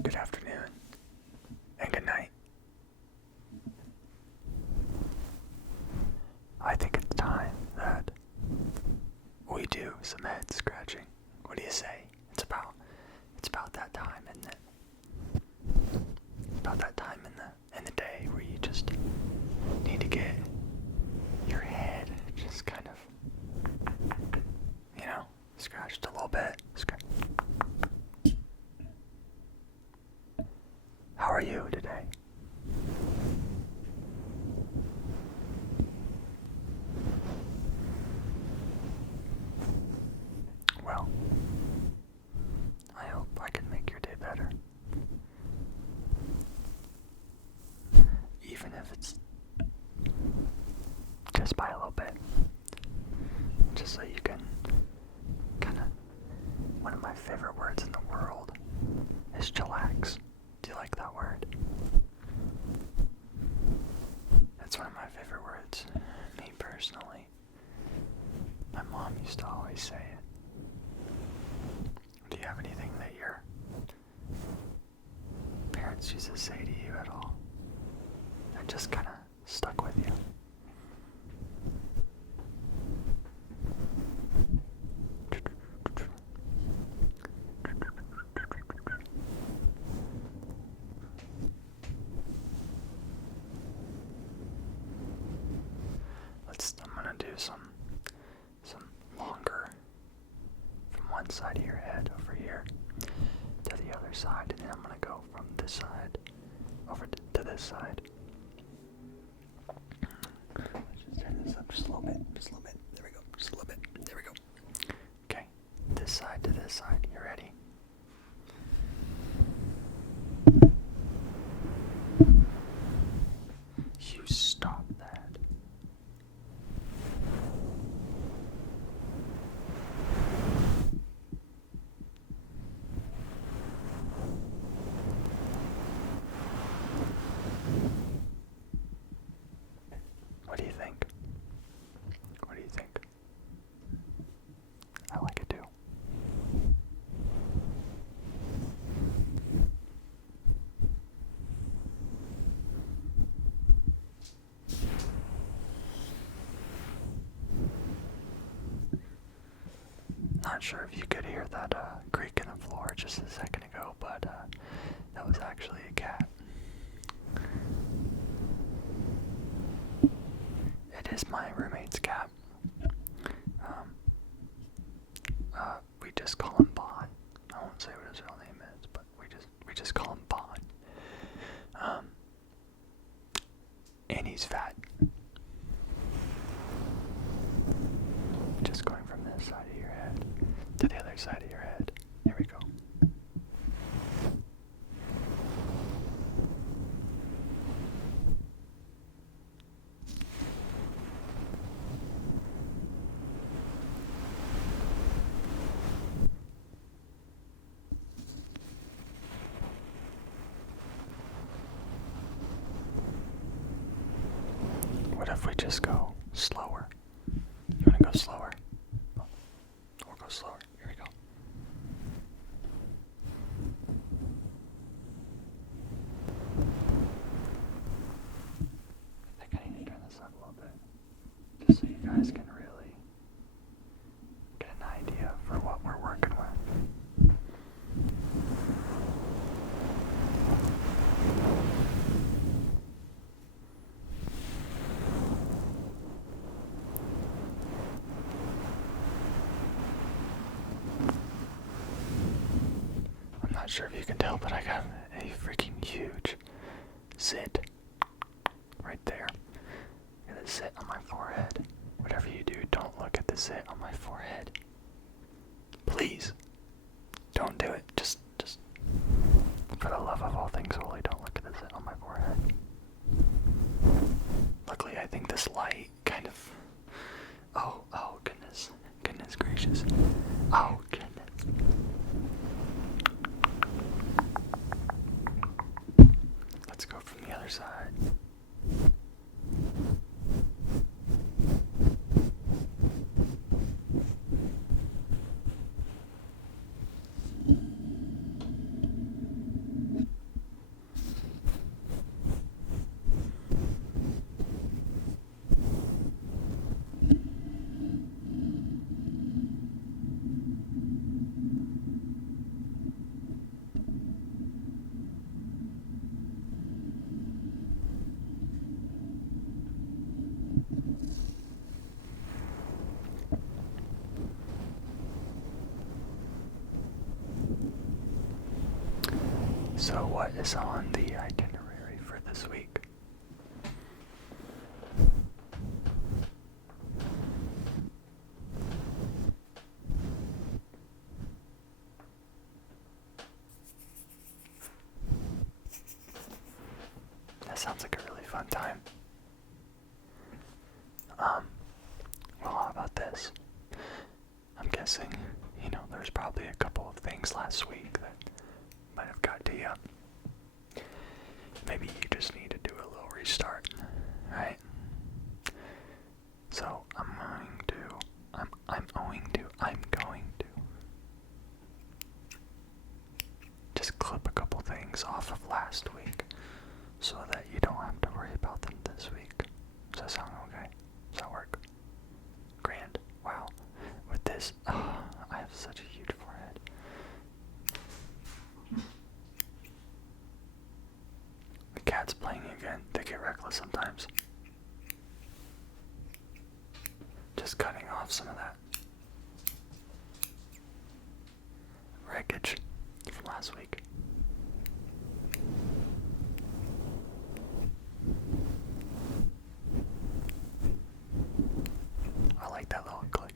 good afternoon, and good night. I think it's time that we do some head scratching. What do you say? It's about that time, isn't it? About that time in the day where you just need to get your head just kind of, scratched a little bit. How are you today? Well, I hope I can make your day better. Even if it's just by a little bit. Just so you can one of my favorite words in the world is chillax. Do you like that word? That's one of my favorite words, me personally. My mom used to always say it. Do you have anything that your parents used to say to you at all that just kind of stuck with you? I'm gonna do some longer from one side of your head over here to the other side, and then I'm gonna go from this side over to this side. Let's just turn this up just a little bit, There we go, just a little bit. There we go. Okay, this side to this side. You ready? You stop that. What do you think? What do you think? I like it too. Not sure if you could hear that creak in the floor just a second ago, but that was actually a cat. It is my roommate's cat. We just call him Bon. I won't say what his real name is, but we just call him Bon. And he's fat. Just going from this side of your head to the other side of your head. Here we go. What if we just go slower? You want to go slower? Or go slower? Here we go. I think I need to turn this up a little bit, just so you guys can really get an idea for what we're working with. I'm not sure if you can tell, but I got a freaking huge zit right there. Look at the zit on my forehead. Whatever you do, don't look at the zit on my forehead. Please, don't do it. Just for the love of all things holy, don't look at the zit on my forehead. Luckily, I think this light kind of... Oh goodness. Goodness gracious. Oh, goodness. Let's go from the other side. So what is on the itinerary for this week? That sounds like a really fun time. Well, how about this? I'm guessing, there's probably a couple of things last week that might have got to you. Maybe you just need to do a little restart, right? So I'm going to just clip a couple things off of last week so that you don't have to worry about them this week. Does that sound okay? Does that work? Grand. Wow. With this, I have such a huge forehead. The cat's playing again. They get reckless sometimes. Just cutting off some of that wreckage from last week. I like that little click.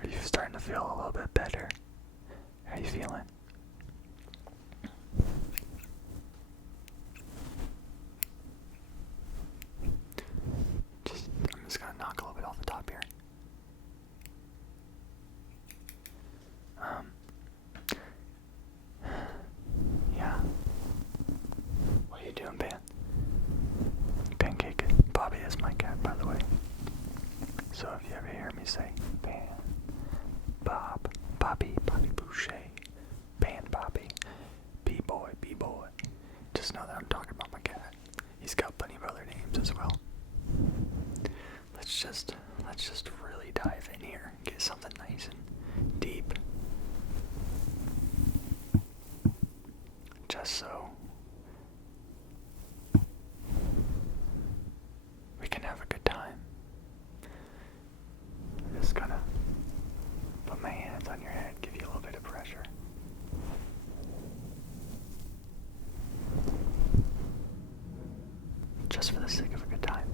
Are you starting to feel a little bit better? How are you feeling? I'm just gonna knock a little bit off the top here. Yeah. What are you doing, Ben? Pancake. Bobby is my cat, by the way. So if you ever hear me say Pan, Bob, Bobby Boucher, Pan Bobby, B-boy, just know that I'm talking about my cat. He's got plenty of other names as well. Let's just really dive in here and get something nice and deep. Just so we can have a good time. I'm just gonna put my hands on your head, give you a little bit of pressure. Just for the sake of a good time.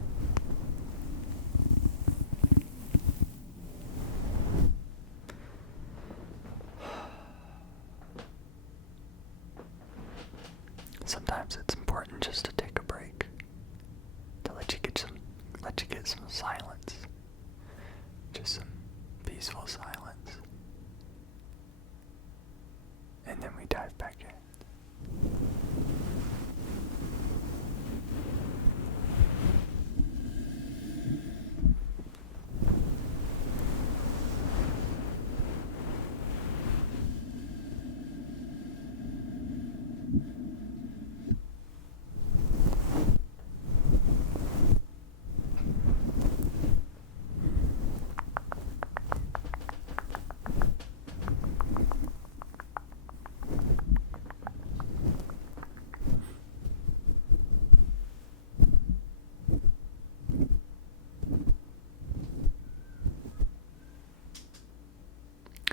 Sometimes it's important just to take a break, to let you get some silence, just some peaceful silence, and then we dive back in.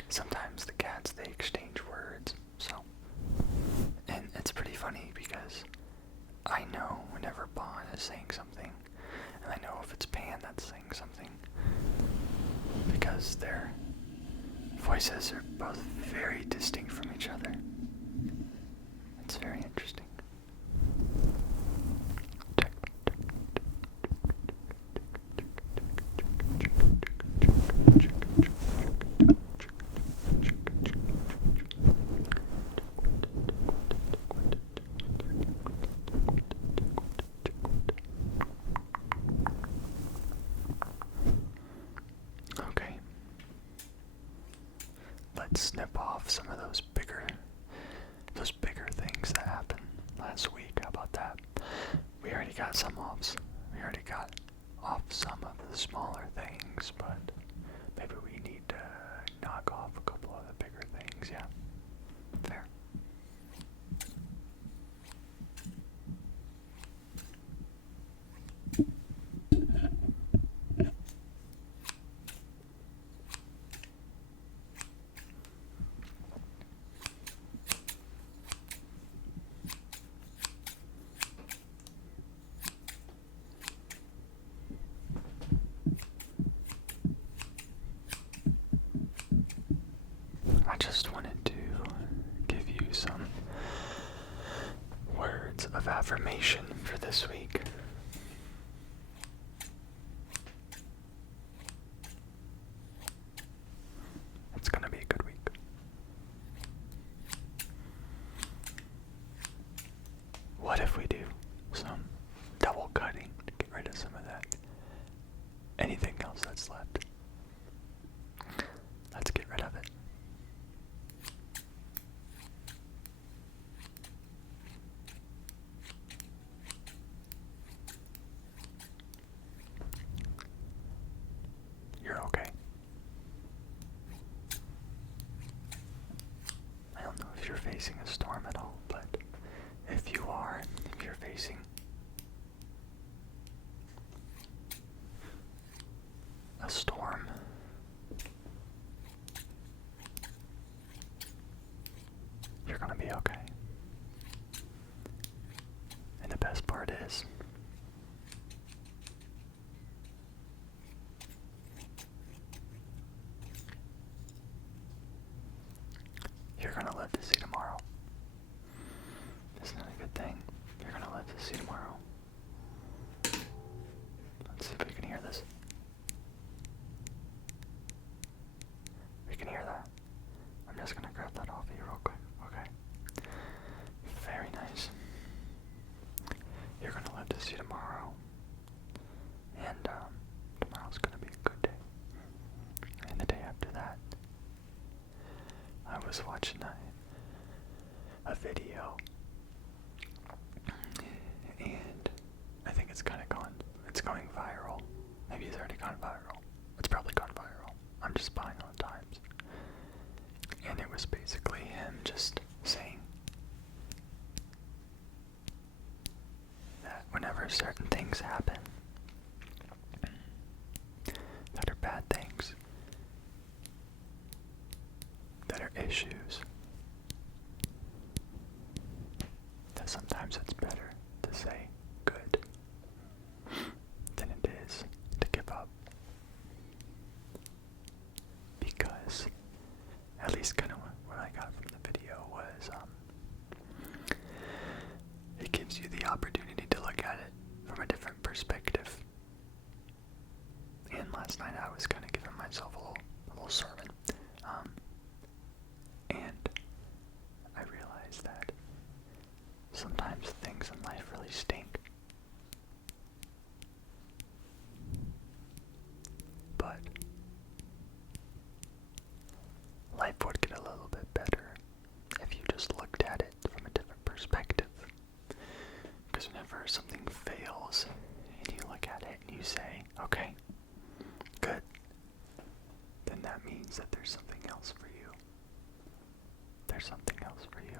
Sometimes the cats, they exchange words, and it's pretty funny because I know whenever Bon is saying something, and I know if it's Pan that's saying something, because their voices are both very distinct from each other. It's very interesting. Okay. Let's snip off some of those bigger things that happened last week. How about that? We already got some offs. We already got off some of the smaller things, but maybe we need to knock off a couple of the bigger things. Yeah, fair. affirmation for this week. It's gonna be a good week. What if we do some double cutting to get rid of some of that? Anything else that's left? Let's get rid of it. You're okay. I don't know if you're facing a storm at all, but if you are, if you're facing a storm, you're gonna be okay. And the best part is, you're gonna live to see tomorrow. Isn't that a good thing? You're gonna live to see tomorrow. Let's see if we can hear this. We can hear that. I'm just gonna grab that off of you real quick, okay? Very nice. You're gonna live to see tomorrow. And tomorrow's gonna be a good day. And the day after that, I was watching a video, and I think it's going viral. Maybe it's already gone viral. It's probably gone viral. I'm just buying on times. And it was basically him just saying that whenever certain things happen that are bad things, that are issues, that sometimes it's better to say good than it is to give up. Because, at least kind of what I got from the video was, it gives you the opportunity to look at it from a different perspective. And last night I was kind of giving myself a little sermon. And I realized that sometimes things in life really stink. But life would get a little bit better if you just looked at it from a different perspective. Because whenever something fails and you look at it and you say, okay, good, then that means that there's something else for you. There's something else for you.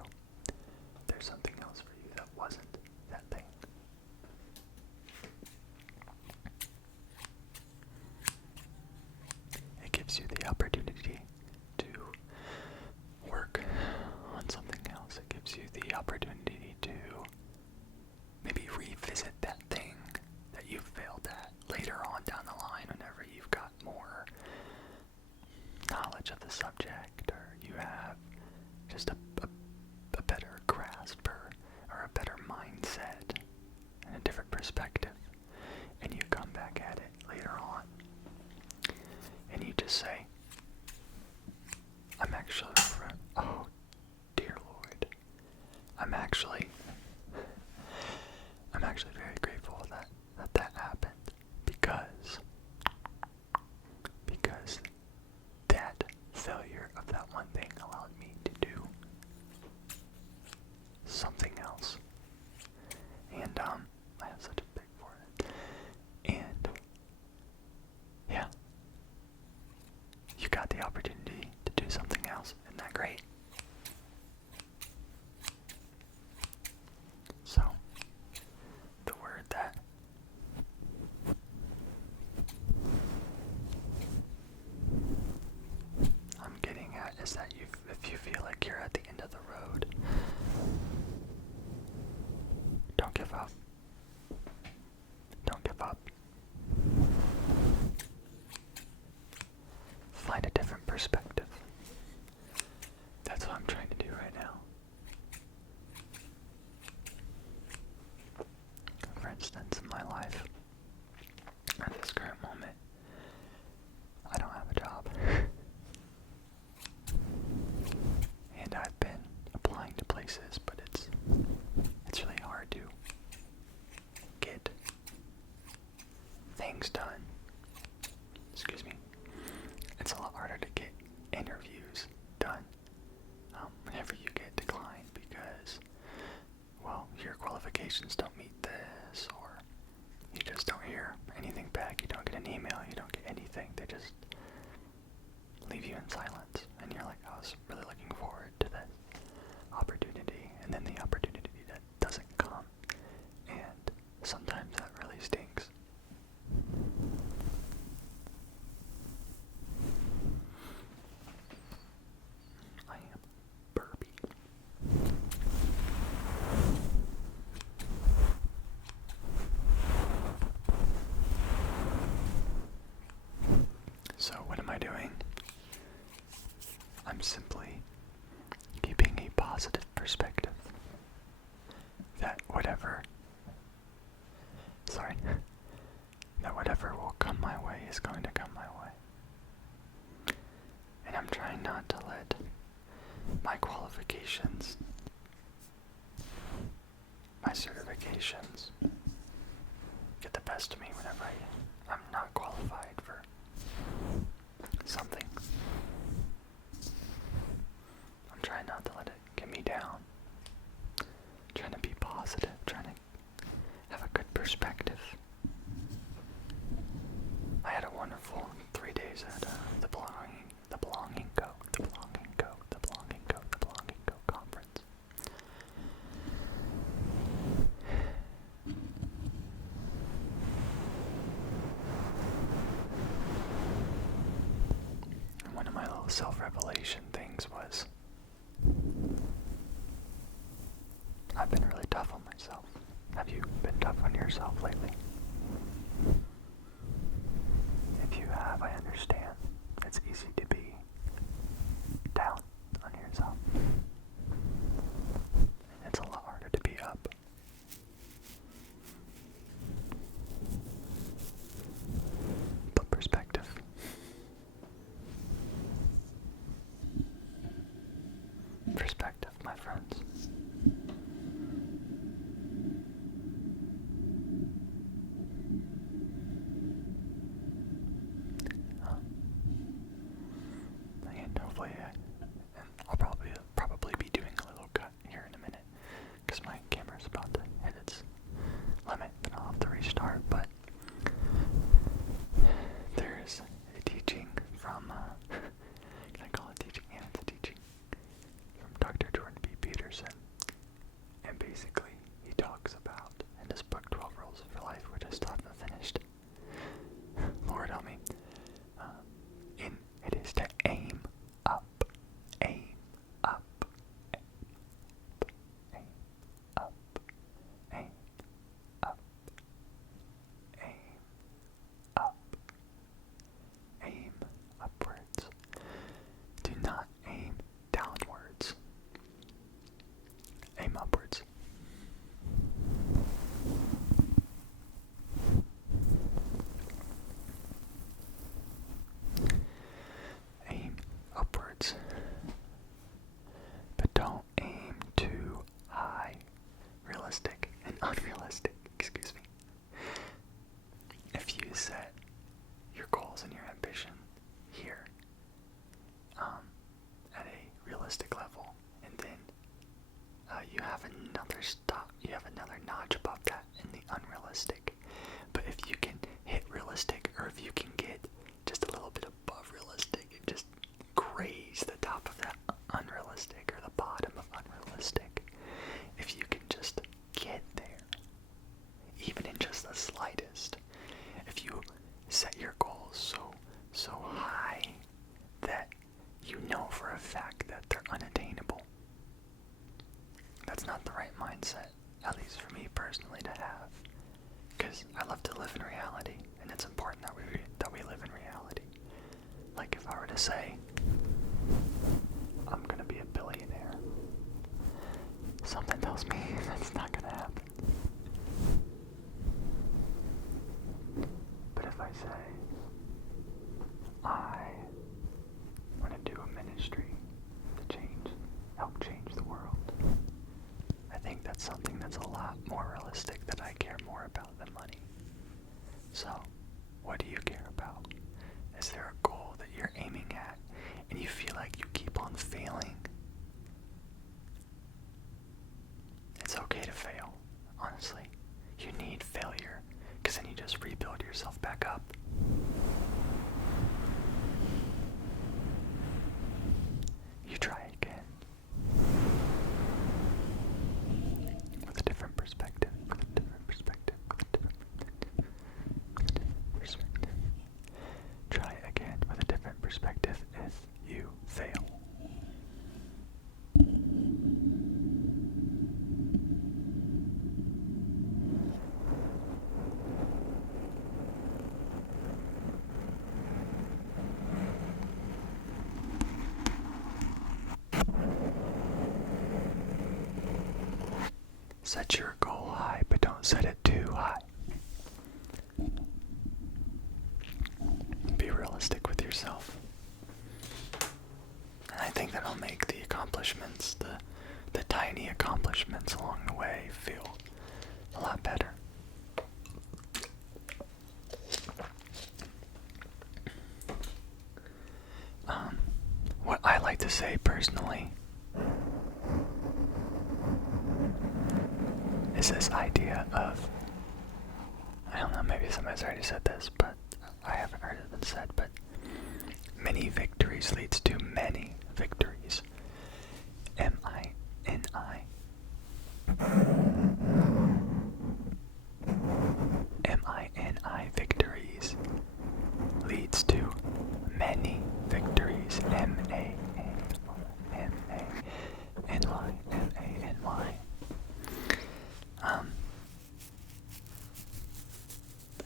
There's something else for you that wasn't that thing. It gives you the opportunity to work on something else. It gives you the opportunity to maybe revisit that thing that you failed at later on down the line whenever you've got more knowledge of the subject, or you have just a better grasp or a better mindset and a different perspective, and you come back at it later on and you just say, oh dear Lord, I'm actually very grateful that happened, because that failure of that one thing allowed me to do something else. And I have such a big for it. And yeah, you got the opportunity to do something else. Isn't that great? So, the word that I'm getting at is that if you feel like you're at the end of the road, don't give up. Don't give up. Find a different perspective. That's what I'm trying to do right now. substance in my life. At this current moment, I don't have a job. And I've been applying to places, but it's really hard to get things done. Excuse me. It's a lot harder to get interviews done whenever you get declined because, well, your qualifications don't meet this, or you just don't hear anything back. You don't get an email. You don't get anything. They just leave you in silence. And you're like, I was really looking forward to this opportunity. And then the opportunity that doesn't come. And sometimes that really stinks. I am burpy. So what am I doing? I'm simply keeping a positive perspective that whatever will come my way is going to come my way. And I'm trying not to let my qualifications, my certifications, get the best of me whenever I'm not qualified for something. I'm trying not to let it get me down. Trying to be positive, trying to have a good perspective. I had a wonderful 3 days at the Belonging Co conference. And one of my little self-revelation things was I've been really tough on myself. Have you been tough on yourself lately? If you have, I understand. It's easy to be down on yourself. It's a lot harder to be up. But perspective. Perspective, my friends. And hopefully, I'll probably be doing a little cut here in a minute because my camera's about to hit its limit, and I'll have to restart. But there's a teaching from, can I call it teaching? Yeah, it's a teaching from Dr. Jordan B. Peterson, and basically he talks about in his book 12 Rules for Life, which I still haven't finished. Lord help me. It is to aim up, aim up, aim up, aim up, aim up, aim upwards. Do not aim downwards. Aim upwards. Aim upwards. But don't aim too high. Realistic and unrealistic, excuse me. If you set your goals and your ambition here at a realistic level, and then you have another notch above that in the unrealistic. But if you can hit realistic, or if you can get just a little bit above realistic and just graze the top of that unrealistic or the bottom of unrealistic, if you can just get there, even in just the slightest, if you set your goals so high that you know for a fact that they're unattainable, that's not the right mindset, at least for me personally, to have. Because I love to live in reality, and it's important that we live in reality. Like if I were to say, I'm gonna be a billionaire, something tells me that's not gonna happen. that's a lot more realistic that I care more about than money. So, what do you care about? Is there a goal that you're aiming at and you feel like you keep on failing? It's okay to fail, honestly. You need failure, because then you just rebuild yourself back up. You try again. With a different perspective, with a different perspective, with a different perspective. Try again with a different perspective if you fail. Set your goal high, but don't set it too high. Be realistic with yourself. And I think that'll make the accomplishments, the tiny accomplishments along the way, feel a lot better. What I like to say personally is this idea of, I don't know, maybe somebody's already said this, but I haven't heard it been said, but many victories leads to many victories. M-I-N-I. M-I-N-I victories leads to many victories. M-A-N-Y.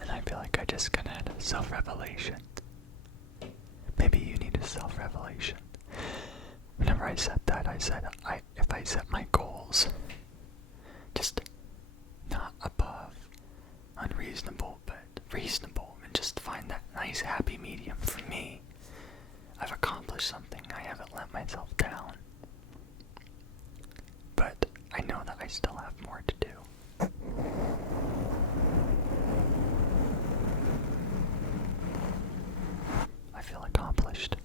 And I feel like I just kind of had a self-revelation. Maybe you need a self-revelation. Whenever I said that, I said if I set my goals just not above unreasonable, but reasonable, and just find that nice happy medium for me, I've accomplished something. I haven't let myself down. But I know that I still have more to do. I feel accomplished.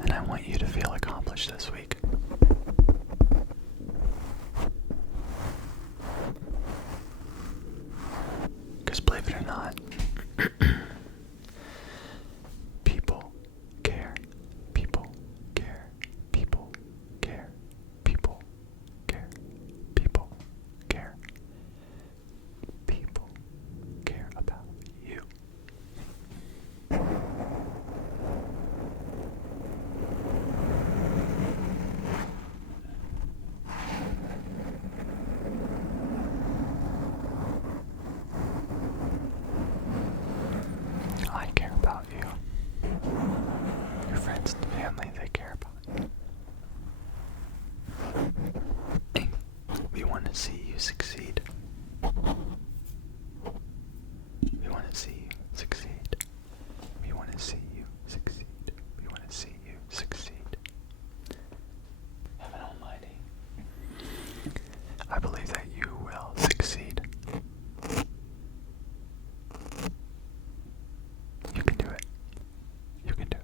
And I want you to feel accomplished this week. Because believe it or not, people care. People care. People care. People care. People care. People care about you. I care about you. Your friends and family, they care about you. We want to see you succeed. We want to see you succeed. We want to see you succeed. We want to see you succeed. Heaven Almighty, I believe that you will succeed. You can do it. You can do it.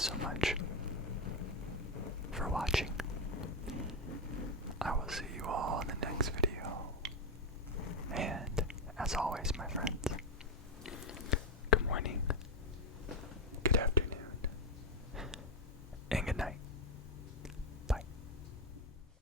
so much.